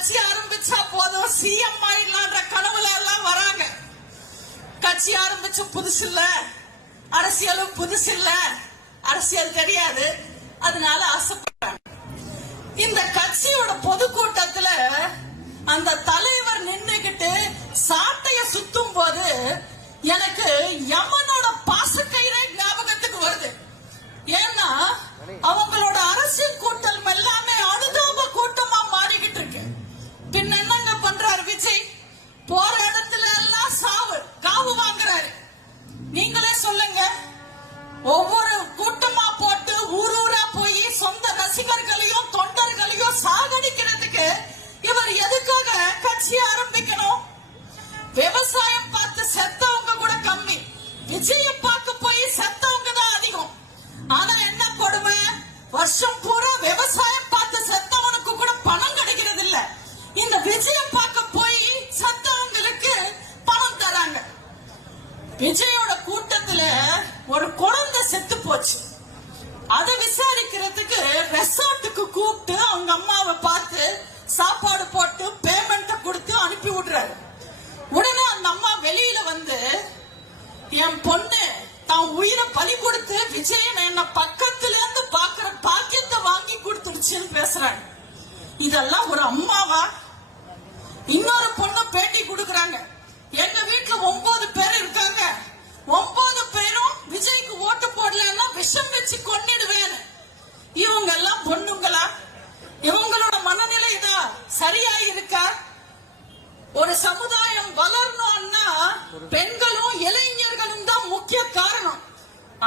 கட்சி ஆரம்பிச்சா போதும் சிஎம் ஆயிடலான்ற கனவுல எல்லாம் வராங்க. கட்சி ஆரம்பிச்ச புதுசு இல்ல, அரசியலும் புதுசு இல்ல, அரசியல் தெரியாது, அதனால ஆசைப்படுறாங்க. இந்த கட்சியோட பொதுக்கூட்டத்துல அந்த தலைவர் நின்னுகிட்டு சாட்டைய சுத்தும் போது எனக்கு யமனோட பாசக்கயிறை ஞாபகத்துக்கு வருது. ஏன்னா அவங்களோட அரசியல் கூட்டம் எல்லாமே அனுதாப கூட்டமா மாறிக்கிட்டு இருக்கு. பின்ன என்னங்க பண்றாரு விஜய்? போற இடத்துல எல்லாம் காவு வாங்குறாரு. நீங்களே சொல்லுங்க. ஒவ்வொரு கூட்டமா போட்டு ஊரூரா போய் சொந்த ரசிகர்களையும் தொண்டர்களையும் சாகடிக்கிறதுக்கு இவர் எதுக்காக கட்சி ஆரம்பிக்கணும்? விவசாயம் பார்த்து செத்தவங்க கூட கம்மி, விஜய பார்க்க போய் செத்தவங்க தான் அதிகம். ஆனா என்ன கொடுமை, வருஷம் பூரா விவசாயம் பார்த்து செத்தவனுக்கு கூட பணம் கிடைக்கிறது இல்ல. இந்த விஜய பார்க்க போய் செத்தவங்களுக்கு பணம் தராங்க. விஜயோட கூட்டத்துல ஒரு குழந்தை செத்து போச்சு. அதை விசாரிக்கிறதுக்கு ரெசார்ட்டுக்கு கூப்பிட்டு அவங்க அம்மாவை பார்த்து சாப்பாடு போட்டு பேமெண்ட் கொடுத்து அனுப்பி விடுறாரு. உடனே அந்த அம்மா வெளியில வந்து, என் பொண்ணு தான் உயிரை பலி கொடுத்து விஜயன் என்ன பக்கத்துல இருந்து பாக்குற பாக்கியத்தை வாங்கி கொடுத்துருச்சுன்னு பேசுறாங்க. இதெல்லாம் ஒரு அம்மாவா? இன்னொரு பொண்ணு பேட்டி கொடுக்கறாங்க. எங்க வீட்டுல 9 பேர் இருக்காங்க, 9 பேரும் விஜய்க்கு ஓட்டு போடலன்னா விஷம் வச்சு கொன்னிடுவேன். இவங்க எல்லாம் பொண்ணுங்களா? இவங்களோட மனநிலை தான் சரியா இருக்கா? ஒரு சமுதாயம் வளரணும்னா பெண்களும் இளைஞர்களும் தான் முக்கிய காரணம்.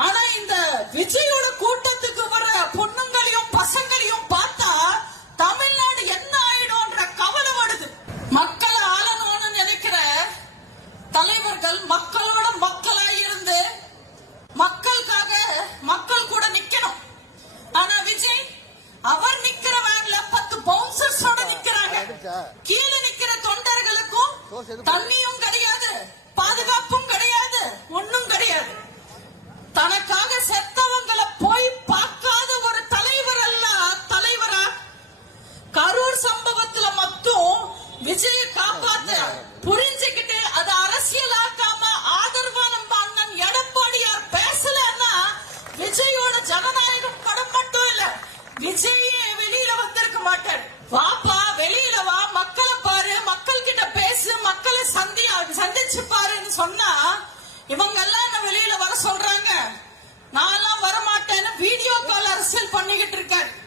ஆனா இந்த விஜயோட கூட்டத்துக்கு வர பொண்ணுங்களையும் பசங்களையும் பார்த்தா தமிழ்நாடு என்ன ஆயிடும்ன்ற கவலை வருது. மக்களை ஆளணும்னு நினைக்கிற தலைவர்கள் மக்களோட மக்களா இருந்து மக்களுக்காக மக்கள் கூட நிக்கணும். ஆனா விஜய் அவர் நிக்கிற வேன்ல 10 பவுன்சர்ஸோட நிக்கிறாங்க. கீழே நிக்கிற தொண்டர்களுக்கும் தண்ணியும் கிடையாது, பாதுகாப்பும் கிடையாது, ஒன்னும் கிடையாது. தனக்காக செத்தவங்களை போய் பார்க்காத ஒரு தலைவர் அல்ல தலைவரா? கரூர் சம்பவத்துல மட்டும் விஜய காப்பாத்த புரிஞ்சுக்கிட்டு அது அரசியலாக்காம ஆதரவா நம்ம அண்ணன் எடப்பாடியார் பேசலன்னா விஜயோட ஜனநாயகம் படம் மட்டும் இல்ல, விஜயே வெளியில வந்திருக்க மாட்டார். வாப்பா வெளியில வா, மக்களை பாரு, மக்கள் கிட்ட பேசு, மக்களை சந்திச்சு பாருன்னு சொன்னா இவங்க எல்லாம் என்ன வெளியில வர சொல்றாங்க. நான் வரமாட்டேன்னு வீடியோ கால் அரசியல் பண்ணிக்கிட்டு இருக்காரு.